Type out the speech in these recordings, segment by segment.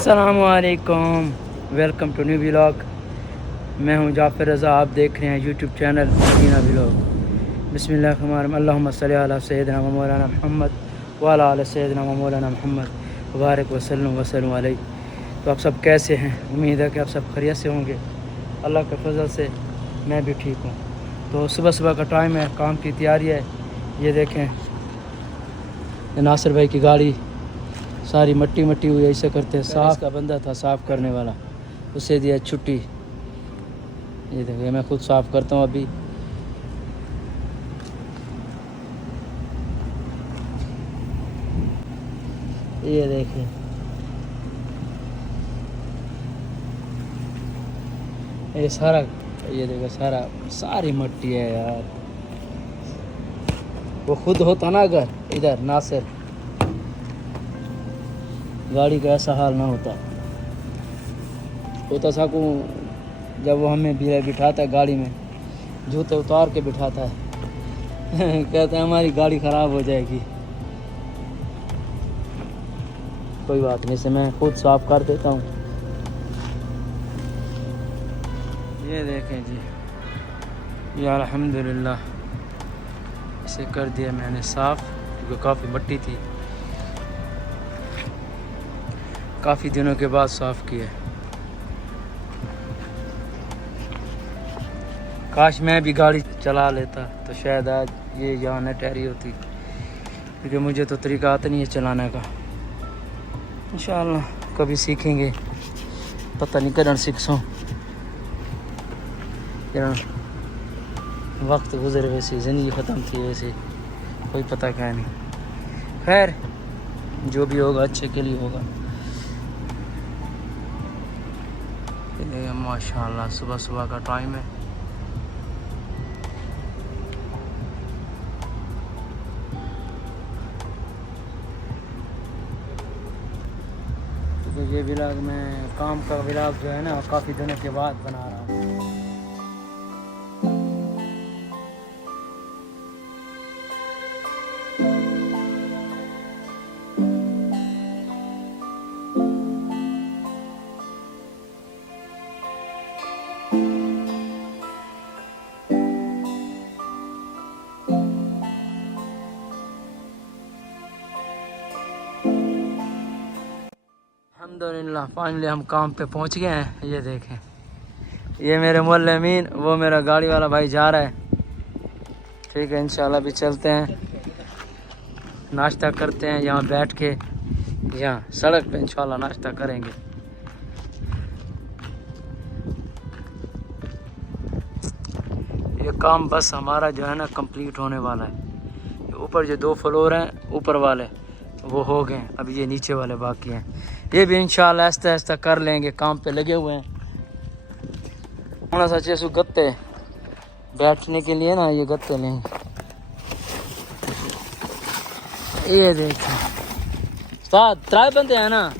अस्सलामुअलैकुम, welcome to new vlog. मैं हूं जाफ़र रज़ा, आप देख रहे हैं यूट्यूब चैनल मदीना व्लॉग। बिस्मिल्लाहिर्रहमानिर्रहीम, अल्लाहुम्मा सल्ली अला सय्यिदिना व मौलाना मुहम्मद व अला आलि सय्यिदिना व मौलाना मुहम्मद मुबारक वसल्लम अलैहि। तो आप सब कैसे हैं? उम्मीद है कि आप सब खैरियत से होंगे। अल्लाह के फजल से मैं भी ठीक हूँ। तो सुबह सुबह का टाइम है, काम की तैयारी है। ये देखें, नासिर भाई की गाड़ी सारी मट्टी मट्टी हुई, ऐसे करते हैं। साफ का बंदा था साफ़ करने वाला, उसे दिया छुट्टी। ये देखिए, मैं खुद साफ़ करता हूँ अभी। ये देखिए, ये सारा, ये देखो सारी मट्टी है यार। वो खुद होता ना अगर इधर नासिर, गाड़ी का ऐसा हाल ना होता साकू। जब वो हमें बिठाता है गाड़ी में, जूते उतार के बिठाता है कहते हैं हमारी गाड़ी ख़राब हो जाएगी। कोई बात नहीं, इसे मैं खुद साफ़ कर देता हूँ। ये देखें जी, ये अल्हम्दुलिल्लाह इसे कर दिया मैंने साफ़, क्योंकि काफ़ी मट्टी थी। काफ़ी दिनों के बाद साफ़ किया। काश मैं भी गाड़ी चला लेता तो शायद आज ये यहाँ न ठहरी होती, क्योंकि मुझे तो तरीका आता नहीं है चलाने का। इंशाअल्लाह कभी सीखेंगे, पता नहीं कदर सीखूँ। वक्त गुजरे वैसे, ज़िंदगी ख़त्म थी वैसे, कोई पता क्या नहीं। खैर, जो भी होगा अच्छे के लिए होगा। माशाअल्लाह सुबह सुबह का टाइम है। तो ये व्लॉग, मैं काम का व्लॉग जो है ना, काफ़ी दिनों के बाद बना रहा हूँ। अल्हम्दुलिल्लाह फाइनली हम काम पे पहुंच गए हैं। ये देखें, ये मेरे मोहल्ले अमीन, वो मेरा गाड़ी वाला भाई जा रहा है। ठीक है, इंशाल्लाह भी चलते हैं, नाश्ता करते हैं यहाँ बैठ के, यहाँ सड़क पे इंशाल्लाह नाश्ता करेंगे। ये काम बस हमारा जो है ना कंप्लीट होने वाला है। ऊपर जो 2 फ्लोर हैं ऊपर वाले वो हो गए, अभी ये नीचे वाले बाकी हैं। ये भी इंशाल्लाह आहिस्ता आहिस्ता कर लेंगे, काम पे लगे हुए हैं। होना सच्चे सु गत्ते बैठने के लिए ना, ये गत्ते लेंगे। ये देखो, साथ 3 बंदे हैं ना।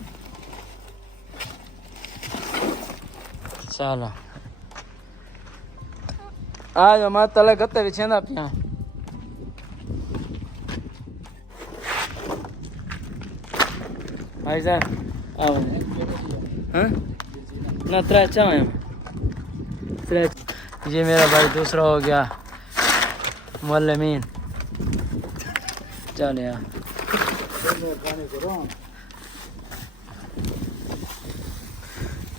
चलो आज हमारे तले गत्ते बिछे ना पिया। भाई साहब हाँ ना 3 चाहे। ये मेरा भाई दूसरा हो गया मोहल्ले अमीन। चल यार,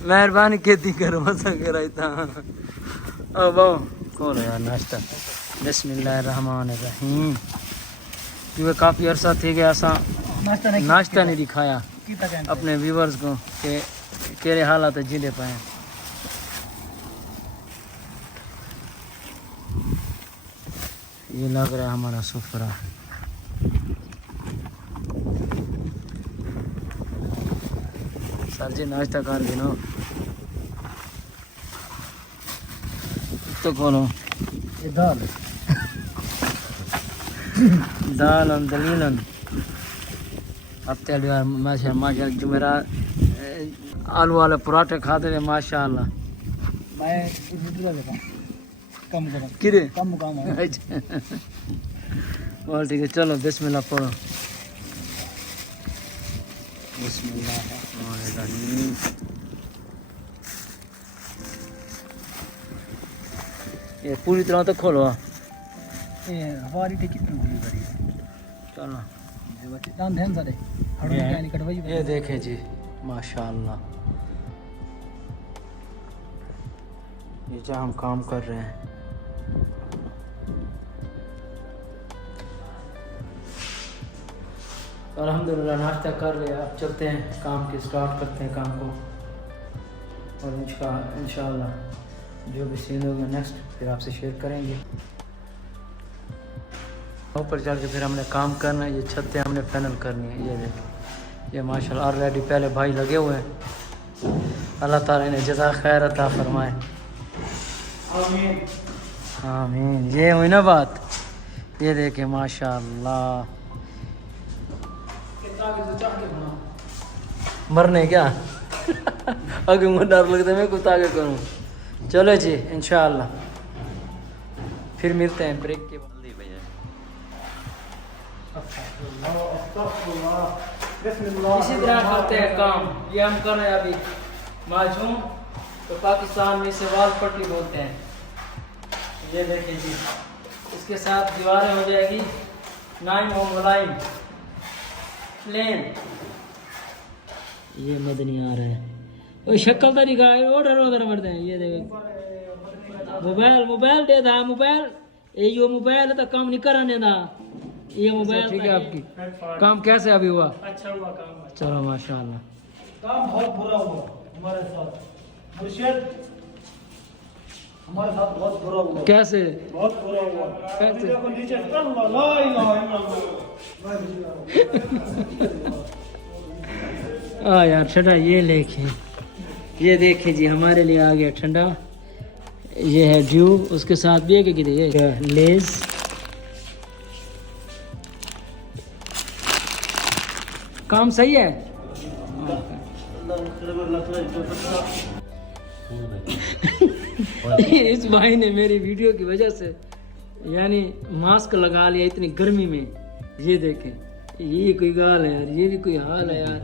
मेहरबानी खेती करो, मसा कराता। ओ बहु कौन यार नाश्ता। बिस्मिल्लाहिर्रहमानिर्रहीम। क्योंकि काफ़ी अरसा थी गया ऐसा नाश्ता नहीं दिखाया अपने व्यूवर्स को कि केरे हालात जिले पाए। ये लग रहा है हमारा सुफरा। सर जी नाश्ता कर गिनो तो खोलो। दाल दलीलन हफ्ते माशा जुमेरात आलू वाले पराठे खाते थे माशाअल्लाह। कम और ठीक है, चलो बिस्मिल्लाह पढ़ो। बिस्मिल्लाहिर्रहमानिर्रहीम। ये पूरी तरह तक खोलो। ये हमारी टिकट पूरी करी चलो ये बच्चे दान ध्यान से दे हड़ो नहीं कटवाई। ये देखें जी माशाअल्लाह, ये जो हम काम कर रहे हैं। अल्हम्दुलिल्लाह नाश्ता कर लिया, अब चलते हैं काम की, स्टार्ट करते हैं काम को। और इंशाअल्लाह जो भी सीन होगा नेक्स्ट फिर आपसे शेयर करेंगे। ऊपर चढ़ के फिर हमने काम करना है, ये छतें हमने फाइनल करनी है। ये देख ये माशाल्लाह ऑलरेडी पहले भाई लगे हुए हैं। अल्लाह ताला इन्हें जज़ा खैर अता फरमाए। आमीन आमीन। ये हुई ना बात। ये देखे माशाल्लाह मरने क्या अगर मुझे डर लगता है मैं कुछ आगे करूँ। चलो जी इंशाअल्लाह फिर मिलते हैं ब्रेक के बाद। इसी तरह करते हैं काम। ये हम कर रहे हैं अभी माजूम, तो पाकिस्तान में इसे वाल पट्टी बोलते हैं। ये देखिए जी, इसके साथ दीवारें हो जाएगी नाइन और मुलायम प्लेन। ये मदनी आ रहा है, वो शक्ल तरीका ऑर्डर ऑर्डर करते हैं। ये देखो मोबाइल दे था, मोबाइल ये जो मोबाइल तो काम नहीं कराने था। ये मोबाइल ठीक है आपकी। काम कैसे अभी हुआ? अच्छा हुआ काम। चलो माशाल्लाह। काम बहुत बुरा हुआ हमारे साथ मुर्शिद, हमारे साथ बहुत बुरा हुआ। कैसे? बहुत बुरा हुआ। कैसे? नीचे ला इलाहा आ यार ठंडा ये लेके, ये देखे जी हमारे लिए आ गया ठंडा। ये है ड्यू, उसके साथ भी है कि ये लेज। काम सही है। इस भाई ने मेरी वीडियो की वजह से यानी मास्क लगा लिया इतनी गर्मी में। ये देखें, ये कोई गाल है यार, ये भी कोई हाल है यार।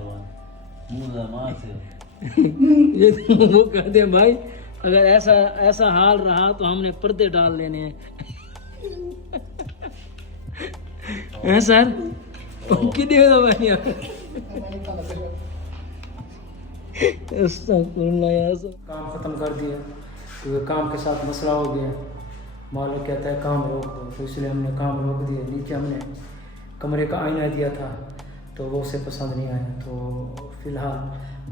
ये तो वो कहते हैं भाई अगर ऐसा हाल रहा तो हमने पर्दे डाल लेने हैं। हैं सर कितने भाई काम ख़त्म कर दिया क्योंकि काम के साथ मसला हो गया। मालिक कहता है काम रोक दो, तो इसलिए हमने काम रोक दिया। नीचे हमने कमरे का आईना दिया था तो वो उसे पसंद नहीं आया, तो फ़िलहाल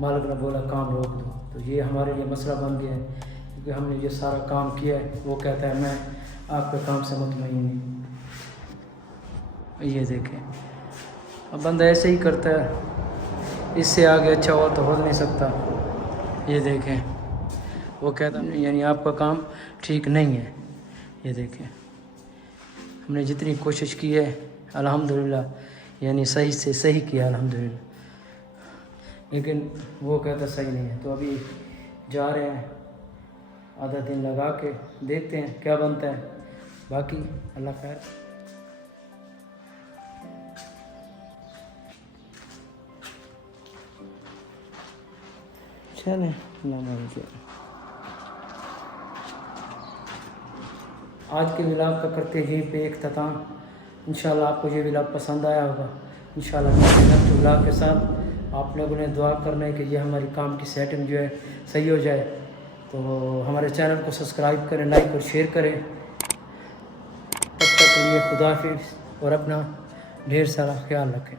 मालिक ने बोला काम रोक दो। तो ये हमारे लिए मसला बन गया है क्योंकि हमने ये सारा काम किया है। वो कहता है मैं आपके काम से मुतमईन नहीं। ये देखें अब बंदा ऐसे ही करता है, इससे आगे अच्छा और तो हो नहीं सकता। ये देखें वो कहता है यानी आपका काम ठीक नहीं है। ये देखें हमने जितनी कोशिश की है अल्हम्दुलिल्लाह यानी सही से सही किया अल्हम्दुलिल्लाह, लेकिन वो कहता सही नहीं है। तो अभी जा रहे हैं, आधा दिन लगा के देखते हैं क्या बनता है। बाकी अल्लाह खैर। चलें आज के व्लॉग का करते यहीं पे इख्तिताम। इंशाल्लाह आपको ये व्लॉग पसंद आया होगा। इंशाल्लाह नेक्स्ट व्लॉग के साथ आप लोगों ने दुआ करना है कि ये हमारी काम की सेटिंग जो है सही हो जाए। तो हमारे चैनल को सब्सक्राइब करें, लाइक और शेयर करें। तब तक के लिए खुदा हाफिज़ और अपना ढेर सारा ख्याल रखें।